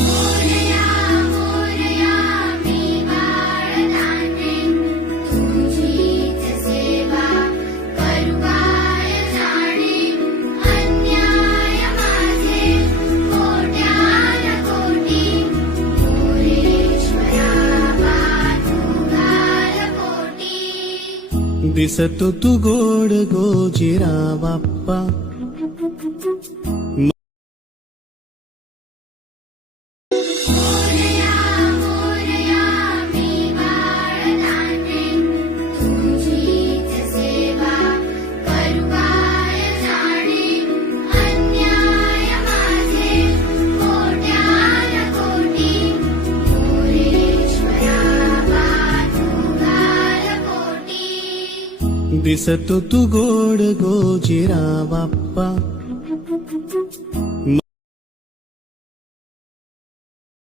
मोरया मोरया मी बाळदाने तुझीच सेवा करू काय जाणे अन्याय माझे कोट्यान कोटी मोरेश्वरा पाठुगार कोटी दिसतो तू गोड गोजिरा बाप्पा मोरया मोरया मी बाळदाने तुझीच सेवा करू काय जाणे अन्याय माझे कोट्यान कोटी मोरेश्वरा पाठुगार कोटी दिसतो तू गोड गोजिरा बाप्पा